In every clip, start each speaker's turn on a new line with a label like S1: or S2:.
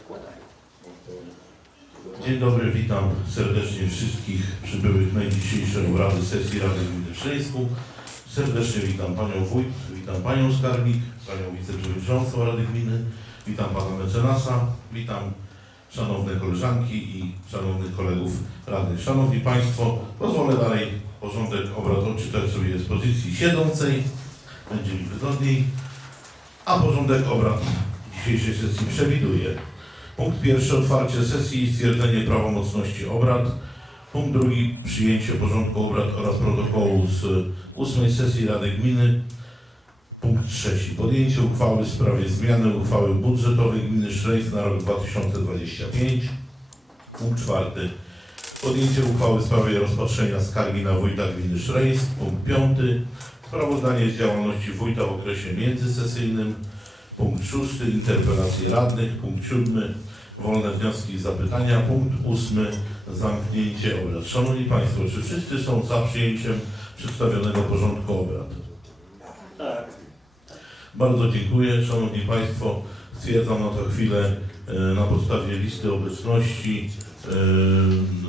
S1: odkładają.
S2: Dzień dobry, witam serdecznie wszystkich przybyłych na dzisiejsze obrady sesji Rady Gminy w Szejsku. Serdecznie witam Panią Wójt, witam Panią Skarbnik, Panią Wiceprzewodniczącą Rady Gminy, witam Pana Mecenasa, witam Szanowne koleżanki i szanownych kolegów radnych. Szanowni Państwo, pozwolę dalej porządek obrad odczytać sobie z pozycji siedzącej, będzie mi wygodniej, a porządek obrad dzisiejszej sesji przewiduje Punkt pierwszy otwarcie sesji i stwierdzenie prawomocności obrad. Punkt drugi przyjęcie porządku obrad oraz protokołu z ósmej sesji Rady Gminy. Punkt trzeci podjęcie uchwały w sprawie zmiany uchwały budżetowej Gminy Szrejs na rok 2025. Punkt czwarty podjęcie uchwały w sprawie rozpatrzenia skargi na wójta Gminy Szrejs. Punkt piąty sprawozdanie z działalności wójta w okresie międzysesyjnym. Punkt szósty interpelacje radnych. Punkt siódmy wolne wnioski i zapytania. Punkt ósmy zamknięcie obrad. Szanowni Państwo, czy wszyscy są za przyjęciem przedstawionego porządku obrad?
S1: Tak.
S2: Bardzo dziękuję. Szanowni Państwo, stwierdzam na tę chwilę e, na podstawie listy obecności. e,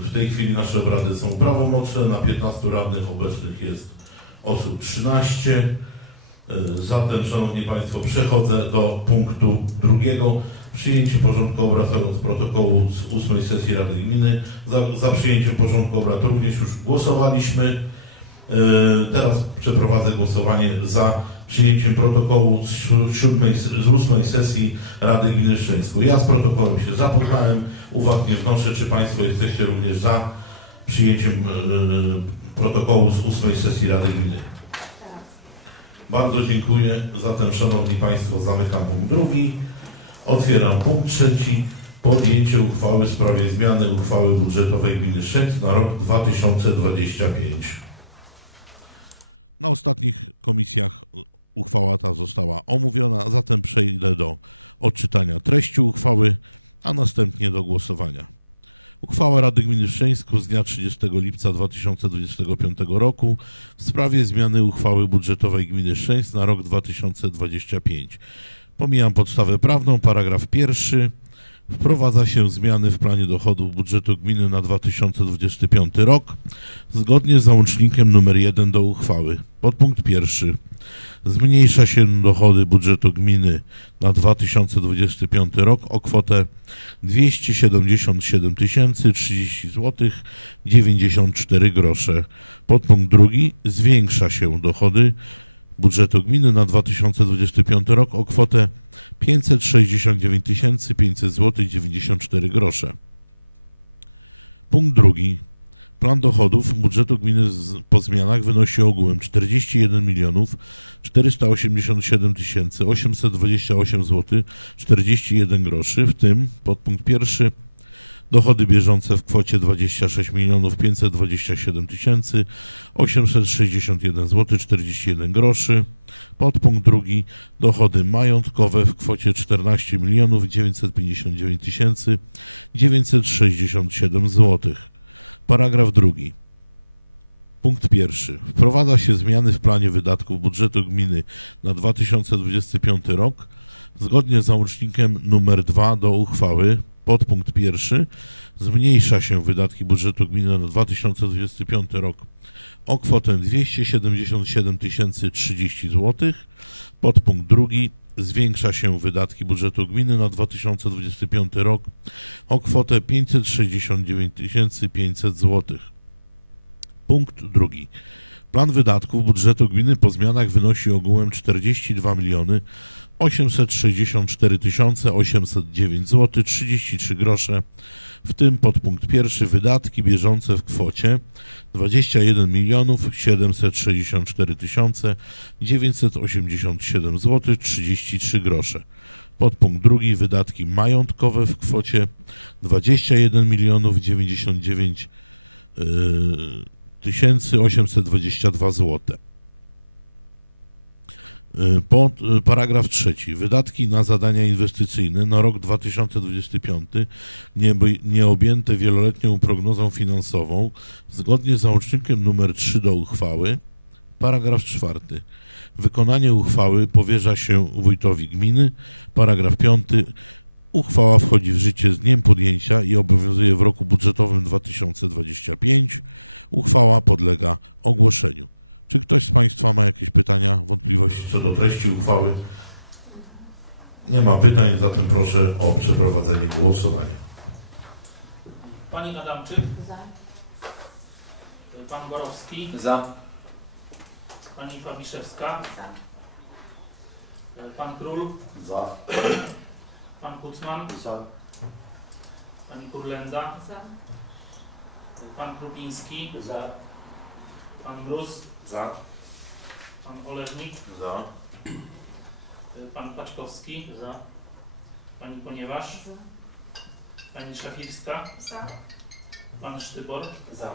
S2: W tej chwili nasze obrady są prawomocne. Na 15 radnych obecnych jest osób 13. E, Zatem, Szanowni Państwo, przechodzę do punktu drugiego. Przyjęcie porządku obrad z protokołu z ósmej sesji Rady Gminy. Za, za przyjęcie porządku obrad również już głosowaliśmy. E, Teraz przeprowadzę głosowanie za przyjęciem protokołu z sió- siódmej, z ósmej sesji Rady Gminy w Szczęsku. Ja z protokołem się zapoznałem, uwag nie wnoszę, czy Państwo jesteście również za przyjęciem e, protokołu z ósmej sesji Rady Gminy. Bardzo dziękuję. Zatem, Szanowni Państwo, zamykam punkt drugi. Otwieram punkt trzeci. Podjęcie uchwały w sprawie zmiany uchwały budżetowej Gminy Szczęk na rok 2025. Na ostatnich komisjach uchwała ta została omówiona, zatem przejdę do odczytania treści uchwały, a następnie do głosowania. Uchwała Rady Gminy Szczęsku z dnia 30 lipca 2025 roku w sprawie zmiany uchwały budżetowej Gminy Szczęsk na rok 2025. Pomijam podstawę prawną, paragraf pierwszy. Wprowadza się zmiany w planie dochodów budżetu gminy na 2025 rok zgodnie z załącznikiem nr 1 do uchwały. Podpunkt pierwszy. Zmniejsza się dochody budżetu gminy na 2025 rok o kwotę 277 030 zł 94 grosze. Podpunkt drugi. Zwiększa się dochody budżetu gminy na 2025 rok o kwotę 569 500 zł 94 grosze. Punkt drugi. Plan dochodów budżetu gminy po zmianach wynosi ogółem 41 milionów 487 828 zł 41 groszy, w tym podpunkt pierwszy dochody bieżące w kwocie 26 milionów 527 861 zł 41 groszy. Podpunkt drugi dochody majątkowe w kwocie 14 milionów 959 967 zł. Paragraf drugi. Punkt pierwszy. Wprowadza się zmiany w planie wydatków budżetu gminy na 2025 rok zgodnie z załącznikiem nr 2 do uchwały. Podpunkt pierwszy. Zmniejsza się wydatki budżetu gminy na 2025 rok o kwotę 277 030 zł. Podpunkt drugi. Zwiększa się wydatki budżetu gminy na 2025 rok o kwotę 569 500 zł. Punkt drugi. Plan wydatków budżetu gminy po zmianach wynosi ogółem 42 miliony 864 809 zł 33 grosze, w tym podpunkt pierwszy wydatki bieżące w kwocie 21 milionów 764 987 zł 33 grosze. Podpunkt drugi wydatki majątkowe w kwocie 21 milionów 99 yy, 1822 zł. Pod, paragraf trzeci. Wydatki na zadania inwestycyjne na rok 2025 nie, nie objęte wieloletnią prognozą finansową zgodnie z załącznikiem nr 3 do uchwały Paragraf czwarty. Wykonanie uchwały powierza się wójtowi gminy. Paragraf piąty. Uchwała wchodzi w życie z dniem podjęcia i obowiązuje w roku budżetowym 2025. Uchwała podlega ogłoszeniu. Czy ktoś z Państwa ma jakieś pytania, wątpliwości co do treści uchwały? Nie ma pytań, zatem proszę o przeprowadzenie głosowania.
S3: Pani Adamczyk,
S4: Za.
S3: Pan Borowski,
S1: Za.
S3: Pani Fabiszewska,
S4: Za.
S3: Pan Król,
S1: Za.
S3: Pan Kucman,
S1: Za.
S3: Pani Kurlenda,
S4: Za.
S3: Pan Krupiński,
S1: Za.
S3: Pan Mróz,
S1: Za.
S3: Pan Oleżnik,
S2: Za.
S3: Pan Paczkowski, za. Pani Ponieważ,
S4: Za.
S3: Pani Szafirska,
S4: Za.
S3: Pan Sztybor,
S1: Za.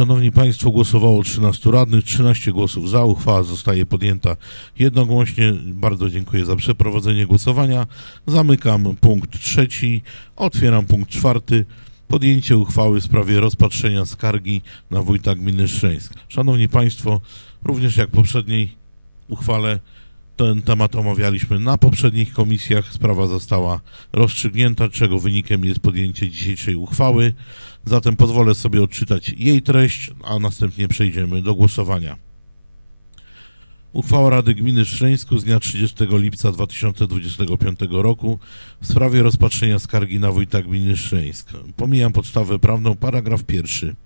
S2: Szanowni Państwo, głosowało 13 radnych, 13 głosów za. Uchwała zostaje podjęta jednogłośnie. Bardzo dziękuję za przeprowadzenie głosowania. Zamykam punkt trzeci. Otwieram punkt czwarty. Podjęcie uchwały w sprawie rozpatrzenia skargi na wójta gminy Szczeńsk. Szanowni Państwo, również jak poprzedniej uchwale ten temat omawialiśmy na poprzednich komisjach. Sprawa została rozstrzygnięta, czego wynikiem jest podjęcie dzisiejszej uchwały. Zatem pozwolę sobie odczytać jej treść, a następnie przejdziemy do głosowania. Uchwała Rady Gminy Szczeńsku z dnia 30 lipca 2025 roku w sprawie rozpatrzenia skargi na wójta gminy Szczeńsk. Pomijam podstawę prawną, paragraf pierwszy.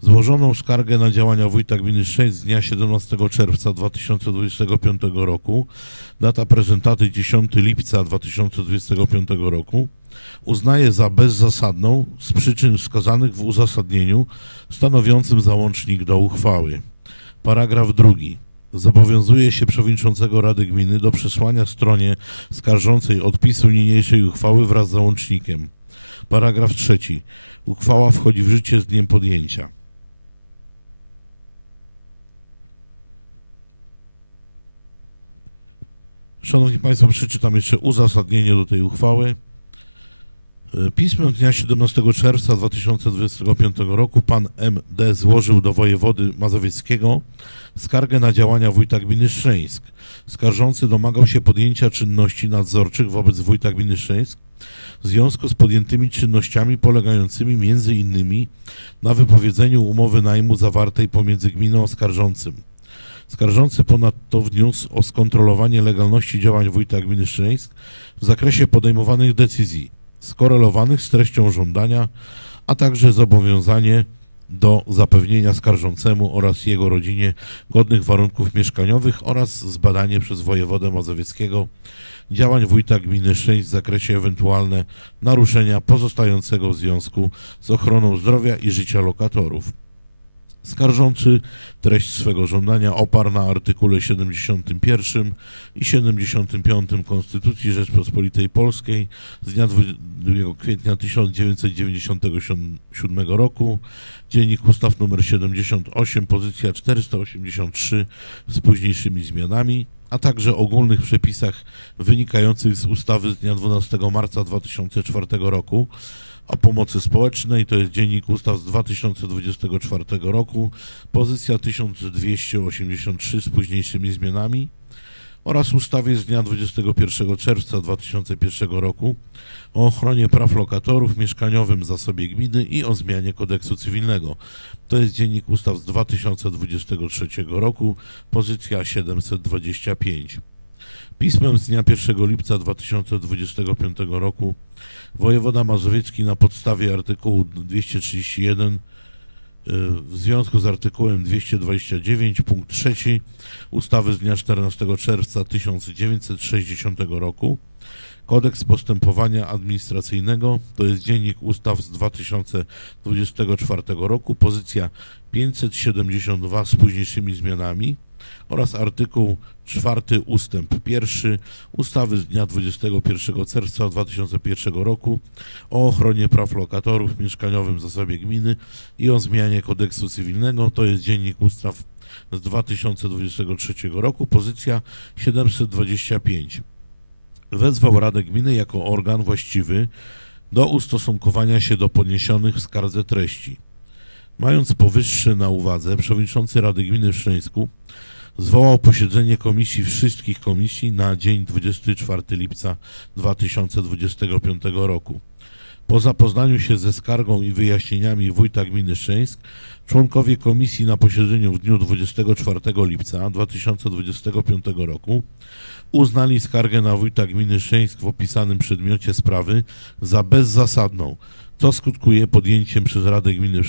S2: Złożoną skargę na działania wójta gminy Szczeńsk z dnia 17 czerwca 2025 roku, data prezentaty 10 lipca 2025 roku, uznaje za bezzasadną z przyczyn wskazanych w uzasadnieniu stanowiącym załącznik do uchwały. Paragraf drugi. Zobowiązuje się przewodniczącego Rady Gminy do przesłania stronie skarżącej odpisu niniejszej uchwały wraz z załącznikiem. Paragraf trzeci. Uchwała wchodzi w życie z dniem podjęcia. Szanowni Państwo, przeczytam jeszcze uzasadnienie do tej uchwały. E, Pismem dnia 17 czerwca 2025 roku pan M.D. złożył do wojewody mazowieckiego skargę na działania wójta gminy Szczeńsk. Skarżący domagał się podjęcia czynności nadzorczych wobec wójta gminy Szczeńsk w związku z podjętymi czynnościami polegającymi między innymi na wypowiedzeniu umowy najmu zawartej pomiędzy gminą a skarżącym. Skarżący ponadto wniósł o skontrolowanie legalności działań wójta gminy Szczeńsk w zakresie podejmowanych decyzji skorelowanych z treścią żądania, a także zobowiązanie do zapewnienia skarżącemu oraz jego rodzinie godnych warunków mieszkaniowych oraz zbadanie przez wojewodę mazowieckiego działań wójta gminy Szczęść w zakresie ewentualne naruszenia pozostającego w związku z ochroną zdrowia i życia lokatorów. Skarżący treść swego żądania oparł na artykule 71 i 75 Konstytucji Rzeczpospolitej Polskiej z dnia 2 kwietnia 1997 roku, Dziennik Ustaw nr 78, pozycja 483 z późniejszymi zmianami, a także ogólnych przepisach wynikających z ustawy z dnia 12 marca 2004 roku o pomocy społecznej, to jest Dziennik Ustaw z 2024 roku, pozycja 1283 z późniejszymi zmianami oraz ustawie z dnia 21 czerwca 2001 roku o ochronie praw lokatorów mieszkaniowym zasobie gminy i o zmianie kodeksu cywilnego. To jest Dziennik Ustaw z 2023 roku, pozycja 725. Pismem z dnia 1 lipca 2025 roku wojewoda mazowiecki na podstawie artykułu 231 y, w związku z artykułem 229 punkt 3 ustawy z dnia 14 czerwca 1960 roku Kodeks postępowania administracyjnego to jest dziennik ustaw z 2024 roku, pozycja 572 z późniejszymi zmianami oraz artykuł 4 ustęp 1 ustawy z dnia 21 czerwca 2001 roku o ochronie praw lokatorów w mieszkaniowym zasobie gminy i o zmianie kodeksu cywilnego, to jest dziennik ustaw z 2023 roku, pozycja 725 wezwał Radę Gminy jako organ właściwy do ustosunkowania się do podniesionych w skardze treści. Mając powyższe na uwadze, przewodniczący Rady Gminy w Szczęsku zwołał posiedzenie komisji wszystkich komisji na dzień 24 lipca 2025 roku. Po zapoznaniu się ze skargą i wyjaśnieniami wójta gminy Szczęsk, członkowie komisji na posiedzeniu w dniu 24 lipca 2025 roku uznali skargę na wójta gminy Szczęsk w opisanym przedmiocie sprawy za bezzasadną, co skutkuje podjęciem przez Radę Gminy w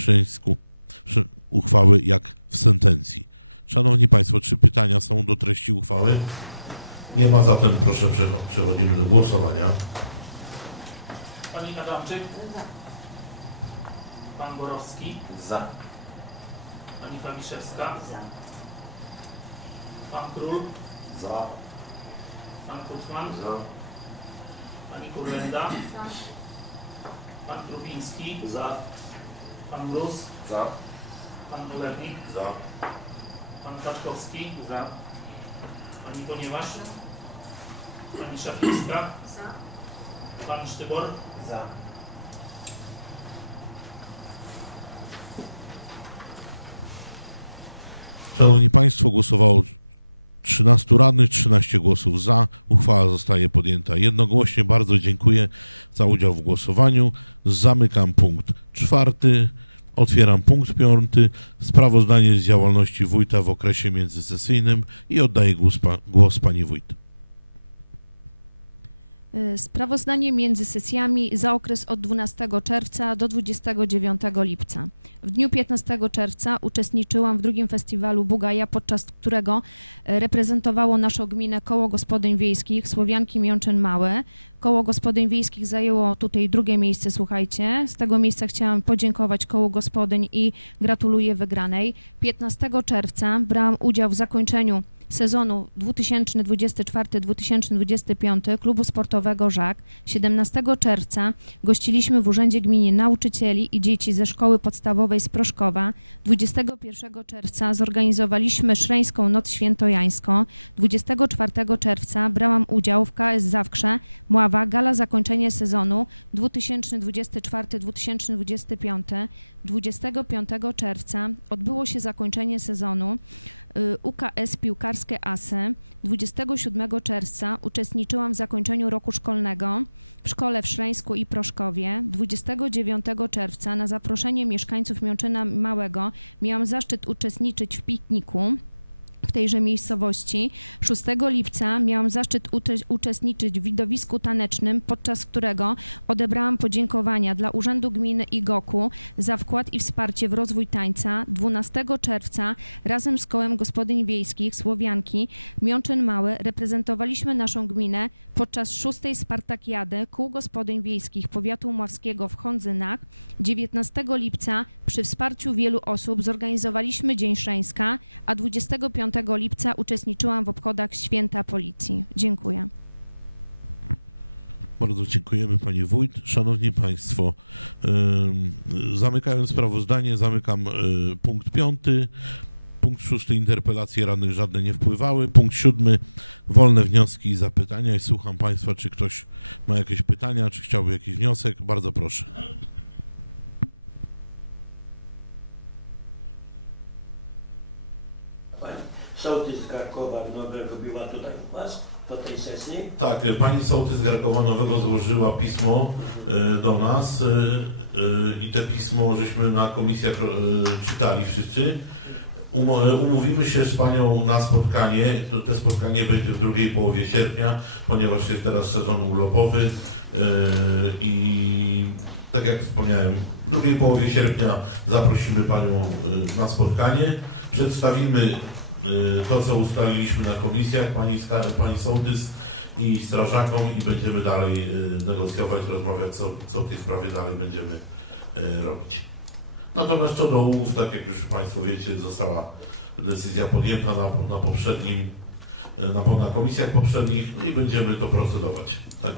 S2: uchwały jak w sentencji. Szanowni Państwo, czy pytania są do treści uchwały? Nie ma, zatem proszę przecho- przechodzimy do głosowania.
S3: Pani Adamczyk? Pan Borowski?
S1: Za.
S3: Pani Fabiszewska?
S4: Za.
S3: Pan Król?
S1: Za.
S3: Pan Kucman?
S1: Za.
S3: Pani Kurlenda? Pan Krupiński?
S1: Za.
S3: Pan Mróz?
S1: Za.
S3: Pan Olewnik?
S1: Za.
S3: Pan Paczkowski? Za. Pani Ponieważ? Pani Szafirska?
S4: Za.
S3: Pan Sztybor?
S1: Za.
S2: Szanowni Państwo, głosowało 13 radnych, 13 głosów za. Uchwała zostaje podjęta jednogłośnie. Bardzo dziękuję za udział w głosowaniu. Zamykam punkt czwarty. Otwieram punkt piąty. Sprawozdanie z działalności wójta w okresie międzysesyjnym i oddaję głos, głos pani wójt.
S5: Y, Sprawozdanie między sesjami za okres od 12 czerwca do 29 lipca. W dniu 15 czerwca uczestniczyłam w drugim festiwalu Bugaja, podczas którego e, reprezentowało naszą gminę Koło Gospodyń Wiejskich Słowianki Miączyn Małe. Koło Gospodyń Wiejskich zajęło tutaj drugie miejsce, słuchajcie. Z tego miejsca chciałam podziękować Kołu Gospodyń i gratuluję wygranej. 15 czerwca brałam udział w zakończeniu sezonu 2024-2025 klubu sportowego Żak 17 czerwca gościliśmy w Urzędzie Gminy nauczycieli i dzieci ze szkoły podstawowej z Proszkowa. 21 czerwca zorganizowaliśmy Szreńską Noc Świętojańską. 24 czerwca brałam udział w KS Zawkrze Mława Gala zakończenie sezonu 2024-2025. 25 czerwca odbyło się zakończenie sezonu UKS Piłkarskie ASE. 27 czerwca uczestniczyłam w zakończeniu roku szkolnego w szkole w Szreńsku i Proszkowie. 29 czerwca na zaproszenie mieszkańców Miączyna Małego miałam zaszczyt uczestniczyć w pikniku w tejże miejscowości. 6 lipca miałam zaszczyt ucze- uczestniczyć w widowisku tanecznym, podczas którego odebrałam podziękowania dla Urzędu Gminy i GOKU za wkład i wsparcie w rozwój tańca. 12 czerwca razem z Kołem Gospodyń Wiejskich Słowianki Miączyn Mały reprezentowaliśmy naszą gminę podczas szóstej Spartakiady Kół Gospodyń Wiejskich Powiatu Mławskiego w Chądzynach. 19 lipca przy wsparciu wielu osób zorganizowaliśmy Dzień Szeńska, a 25 lipca uczestniczyłam w obchodach Święta Policji. Dziękuję.
S2: Bardzo dziękujemy Pani Wójt. Szanowni Państwo, zamykając sprawozdanie, zamykam y, punkt piąty. Punkt szósty, interpelacje radnych żadne nie wpływały. Punkt siódmy, wolne wnioski i zapytania. I słucham Państwa, czy ktoś ma jakieś pytania, czy chciałby jakiś wniosek. Bardzo proszę.
S1: Pani sołtys Garkowa Nowego była tutaj u Was po tej sesji.
S2: Tak, y, Pani Sołtys Garkowa Nowego złożyła pismo y, do nas y, i te pismo żeśmy na komisjach czytali wszyscy. Umówimy się z Panią na spotkanie. To, te spotkanie będzie w drugiej połowie sierpnia, ponieważ jest teraz sezon urlopowy i tak jak wspomniałem, w drugiej połowie sierpnia zaprosimy Panią na spotkanie. Przedstawimy to, co ustaliliśmy na komisjach, Pani, pani Sołtys i strażakom i będziemy dalej yy, negocjować, rozmawiać, co, co w tej sprawie dalej będziemy yy, robić. Natomiast co do umów, tak jak już Państwo wiecie, została decyzja podjęta na, na poprzednim, na, na komisjach poprzednich, no i będziemy to procedować. Tak.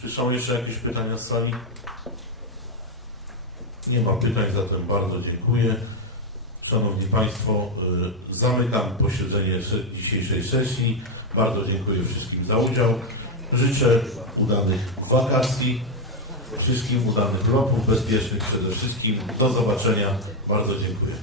S2: Czy są jeszcze jakieś pytania z sali? Nie ma pytań, zatem bardzo dziękuję. Szanowni Państwo, y, zamykam posiedzenie dzisiejszej sesji. Bardzo dziękuję wszystkim za udział Życzę udanych wakacji, wszystkim udanych lotów, bezpiecznych przede wszystkim. Do zobaczenia. Bardzo dziękuję.